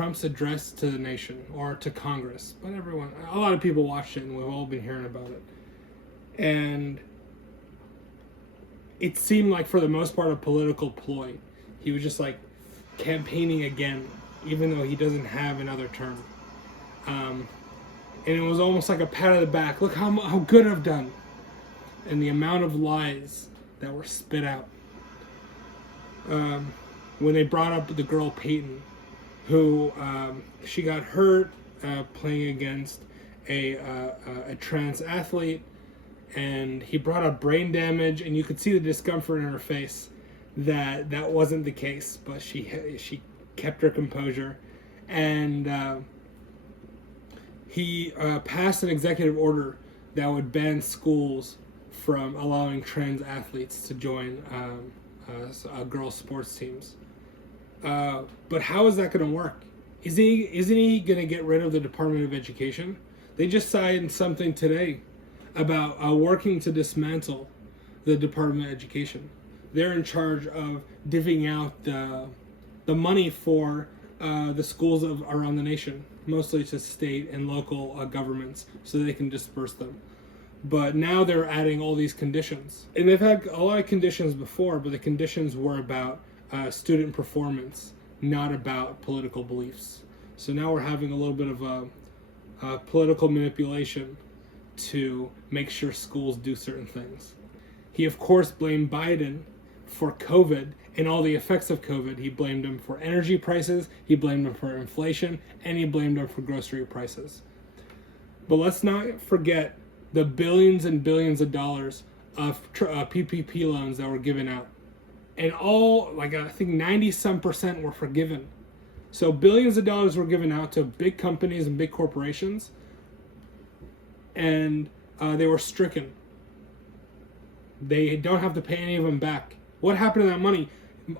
Trump's address to the nation or to Congress, but a lot of people watched it and we've all been hearing about it. And it seemed like for the most part a political ploy. He was just like campaigning again, even though he doesn't have another term. And it was almost like a pat on the back. Look how good I've done. And the amount of lies that were spit out. When they brought up the girl Peyton, who she got hurt playing against a trans athlete, and he brought up brain damage, and you could see the discomfort in her face that wasn't the case, but she kept her composure, and he passed an executive order that would ban schools from allowing trans athletes to join girls' sports teams. But how is that going to work? Isn't he going to get rid of the Department of Education? They just signed something today about working to dismantle the Department of Education. They're in charge of divvying out the money for the schools around the nation, mostly to state and local governments, so they can disperse them. But now they're adding all these conditions. And they've had a lot of conditions before, but the conditions were about student performance, not about political beliefs. So now we're having a little bit of political manipulation to make sure schools do certain things. He, of course, blamed Biden for COVID and all the effects of COVID. He blamed him for energy prices, he blamed him for inflation, and he blamed him for grocery prices. But let's not forget the billions and billions of dollars of PPP loans that were given out. And all, like I think 90% were forgiven. So billions of dollars were given out to big companies and big corporations, and they were stricken. They don't have to pay any of them back. What happened to that money?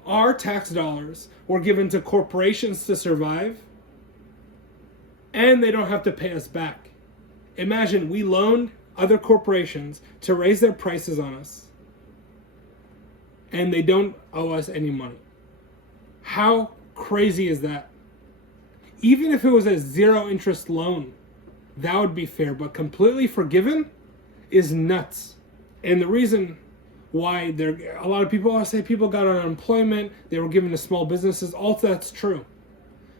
Our tax dollars were given to corporations to survive, and they don't have to pay us back. Imagine we loaned other corporations to raise their prices on us, and they don't owe us any money. How crazy is that? Even if it was a zero interest loan, that would be fair, but completely forgiven is nuts. And the reason why a lot of people say people got unemployment, they were given to small businesses, all that's true.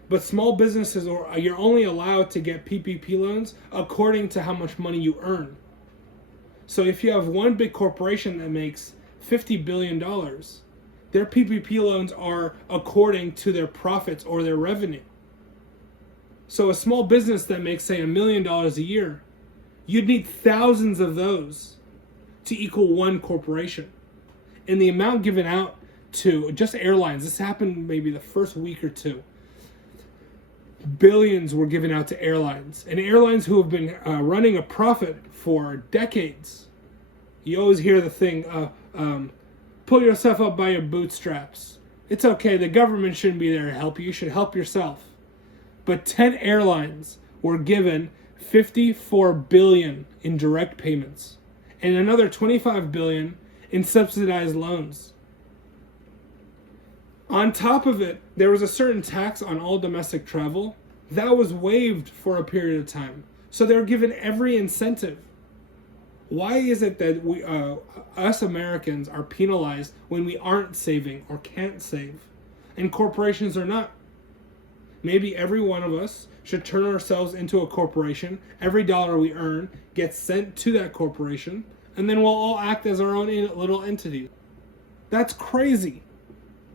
But small businesses, you're only allowed to get PPP loans according to how much money you earn. So if you have one big corporation that makes $50 billion, their PPP loans are according to their profits or their revenue. So a small business that makes, say, $1 million a year, you'd need thousands of those to equal one corporation. And the amount given out to just airlines, this happened maybe the first week or two, billions were given out to airlines. And airlines who have been running a profit for decades. You always hear the thing, pull yourself up by your bootstraps. It's okay, the government shouldn't be there to help you, you should help yourself. But 10 airlines were given $54 billion in direct payments and another $25 billion in subsidized loans. On top of it, there was a certain tax on all domestic travel that was waived for a period of time. So they were given every incentive. Why is it that us Americans are penalized when we aren't saving or can't save, and corporations are not? Maybe every one of us should turn ourselves into a corporation. Every dollar we earn gets sent to that corporation, and then we'll all act as our own little entity. That's crazy.